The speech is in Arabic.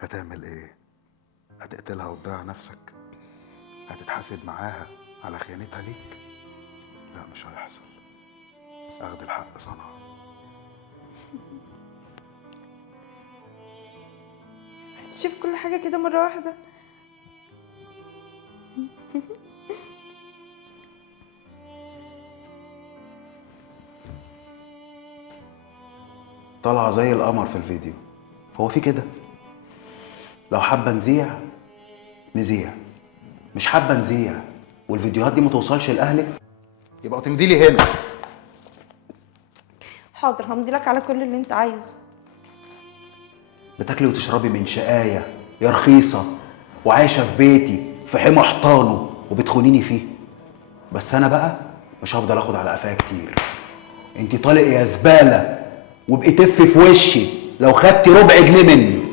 هتعمل ايه؟ هتقتلها وتضيع نفسك؟ هتتحاسب معاها على خيانتها ليك؟ لا مش هيحصل. اخد الحق صنعة. هتشوف كل حاجة كده مرة واحدة. طالعه زي القمر في الفيديو، هو في كده؟ لو حابه نذيع نذيع، مش حابه نذيع والفيديوهات دي ما توصلش لاهلك يبقى تمضي لي هنا. حاضر، همضيلك على كل اللي انت عايزه. بتاكلي وتشربي من شقايه يا رخيصه، وعايشه في بيتي في حمى حيطانه وبتخونيني فيه. بس انا بقى مش هفضل اخد على قفايا كتير. انتي طالق يا زباله، وابقي تفي في وشي لو خدتي ربع جنيه مني.